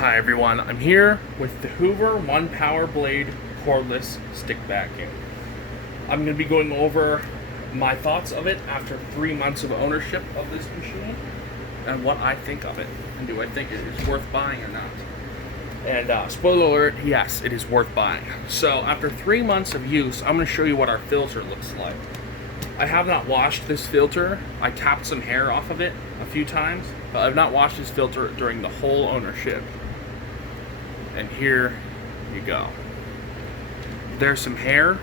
Hi everyone, I'm here with the Hoover Onepwr Blade cordless stick vacuum. I'm going to be going over my thoughts of it after 3 months of ownership of this machine and what I think of it, and do I think it is worth buying or not. And spoiler alert, yes, it is worth buying. So after 3 months of use, I'm going to show you what our filter looks like. I have not washed this filter. I tapped some hair off of it a few times, but I've not washed this filter during the whole ownership. And here you go. There's some hair,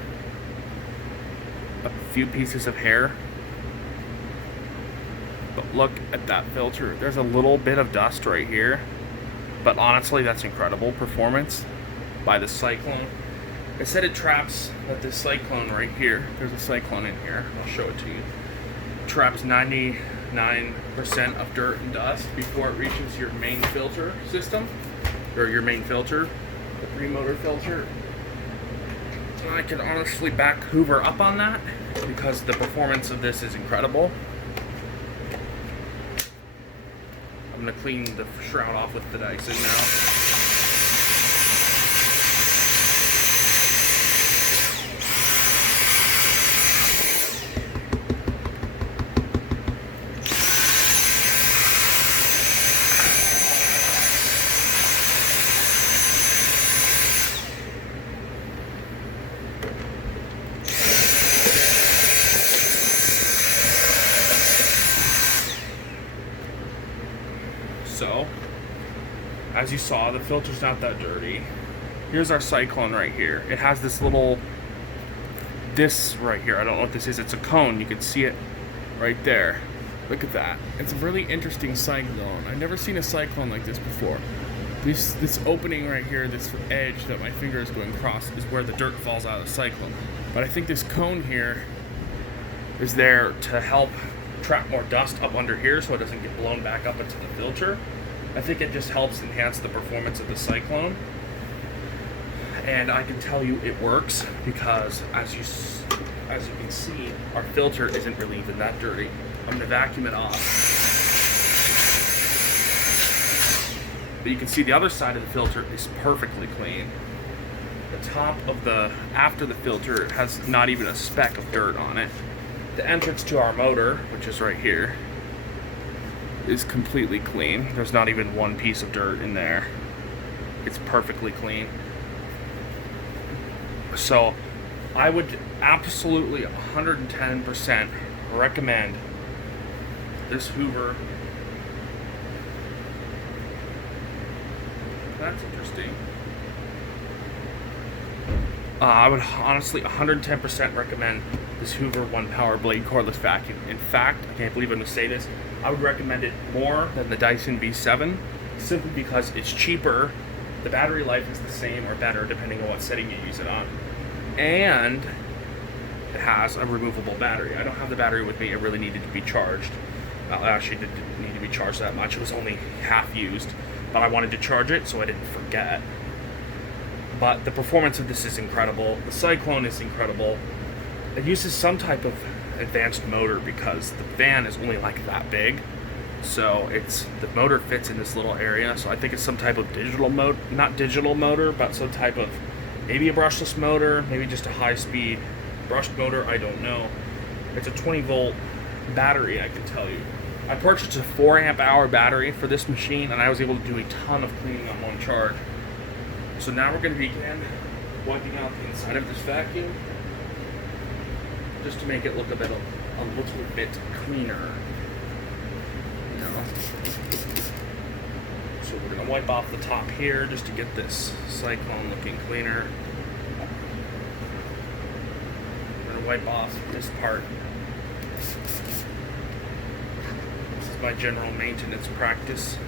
a few pieces of hair, but look at that filter. There's a little bit of dust right here, but honestly that's incredible performance by the Cyclone. It said it traps, that this Cyclone right here, there's a Cyclone in here, I'll show it to you, traps 99% of dirt and dust before it reaches your main filter system, or your main filter, the 3-motor filter. And I can honestly back Hoover up on that because the performance of this is incredible. I'm going to clean the shroud off with the Dyson now. So, as you saw, the filter's not that dirty. Here's our Cyclone right here. It has this right here, I don't know what this is. It's a cone, you can see it right there. Look at that. It's a really interesting Cyclone. I've never seen a Cyclone like this before. This opening right here, this edge that my finger is going across, is where the dirt falls out of the Cyclone. But I think this cone here is there to help trap more dust up under here so it doesn't get blown back up into the filter. I think it just helps enhance the performance of the Cyclone, and I can tell you it works because as you can see, our filter isn't really even that dirty. I'm going to vacuum it off, but you can see the other side of the filter is perfectly clean. The top of after the filter has not even a speck of dirt on it. The entrance to our motor, which is right here, is completely clean. There's not even one piece of dirt in there. It's perfectly clean. So I would absolutely 110% recommend this Hoover. That's interesting. I would honestly 110% recommend this Hoover Onepwr Blade cordless vacuum. In fact, I can't believe I'm going to say this, I would recommend it more than the Dyson V7, simply because it's cheaper, the battery life is the same or better depending on what setting you use it on, and it has a removable battery. I don't have the battery with me, it really needed to be charged. Well, it actually didn't need to be charged that much, it was only half used, but I wanted to charge it so I didn't forget. But the performance of this is incredible. The Cyclone is incredible. It uses some type of advanced motor because the fan is only like that big. So the motor fits in this little area. So I think it's some type of digital motor, not digital motor, but some type of, maybe a brushless motor, maybe just a high-speed brushed motor, I don't know. It's a 20-volt battery, I can tell you. I purchased a 4-amp-hour battery for this machine, and I was able to do a ton of cleaning on one charge. So now we're going to begin wiping out the inside of this vacuum, just to make it look a little bit cleaner. You know? So we're going to wipe off the top here just to get this Cyclone looking cleaner. We're going to wipe off this part. This is my general maintenance practice.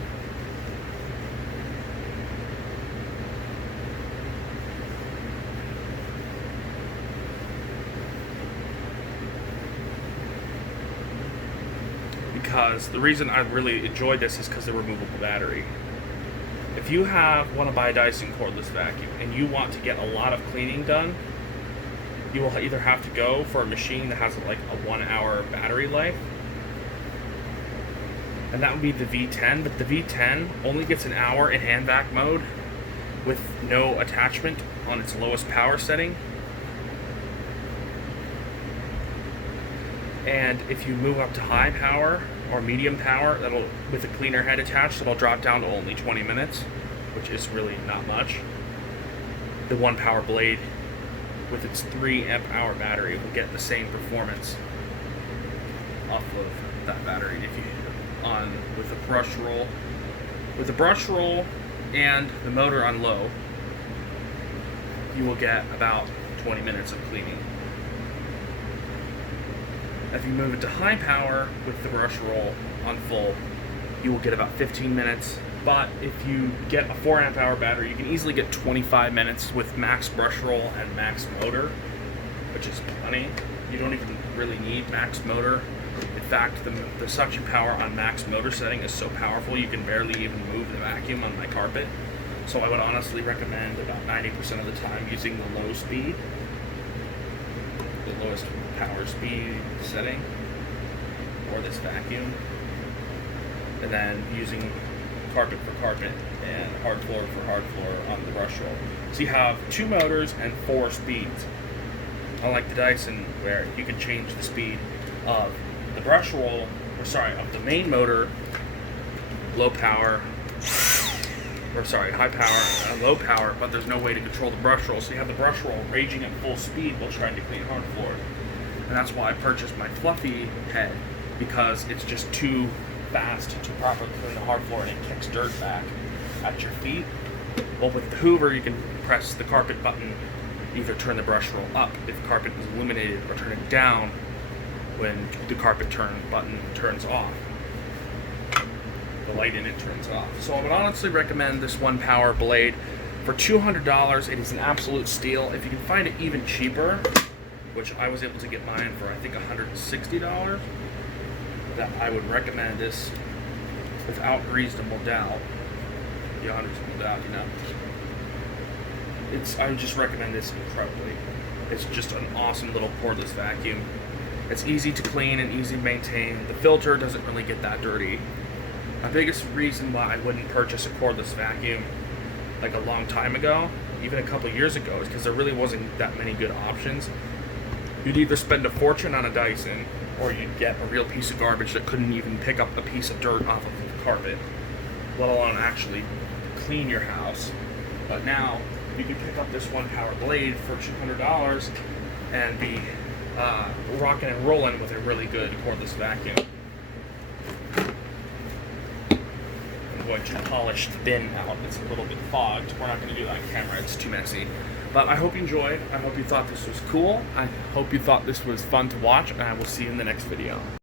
Because the reason I really enjoyed this is because of the removable battery. If you want to buy a Dyson cordless vacuum and you want to get a lot of cleaning done, you will either have to go for a machine that has like a 1-hour battery life, and that would be the V10, but the V10 only gets an hour in hand vac mode with no attachment on its lowest power setting. And if you move up to high power or medium power, that'll, with a cleaner head attached, it'll drop down to only 20 minutes, which is really not much. The Onepwr Blade with its 3 amp hour battery will get the same performance off of that battery if you on with a brush roll. With the brush roll and the motor on low, you will get about 20 minutes of cleaning. If you move it to high power with the brush roll on full, you will get about 15 minutes. But if you get a 4 amp hour battery, you can easily get 25 minutes with max brush roll and max motor, which is plenty. You don't even really need max motor. In fact, the suction power on max motor setting is so powerful you can barely even move the vacuum on my carpet. So I would honestly recommend about 90% of the time using the low speed, the lowest power speed setting for this vacuum, and then using carpet for carpet and hard floor for hard floor on the brush roll. So you have 2 motors and 4 speeds. Unlike the Dyson, where you can change the speed of the brush roll, of the main motor, low power, high power and low power, but there's no way to control the brush roll. So you have the brush roll raging at full speed while trying to clean hard floor. And that's why I purchased my fluffy head, because it's just too fast to properly clean the hard floor and it kicks dirt back at your feet. Well, with the Hoover, you can press the carpet button, either turn the brush roll up if the carpet is illuminated, or turn it down when the carpet button turns off. The light in it turns off. So I would honestly recommend this Onepwr Blade. For $200, it is an absolute steal. If you can find it even cheaper, which I was able to get mine for I think $160, that I would recommend this without reasonable doubt. Beyond reasonable doubt, you know. I would just recommend this incredibly. It's just an awesome little cordless vacuum. It's easy to clean and easy to maintain. The filter doesn't really get that dirty. My biggest reason why I wouldn't purchase a cordless vacuum like a long time ago, even a couple years ago, is because there really wasn't that many good options. You'd either spend a fortune on a Dyson, or you'd get a real piece of garbage that couldn't even pick up a piece of dirt off of the carpet, let alone actually clean your house. But now, you can pick up this Onepwr Blade for $200 and be rocking and rolling with a really good cordless vacuum. I'm going to polish the bin out. It's a little bit fogged. We're not going to do that on camera. It's too messy. But I hope you enjoyed. I hope you thought this was cool. I hope you thought this was fun to watch, and I will see you in the next video.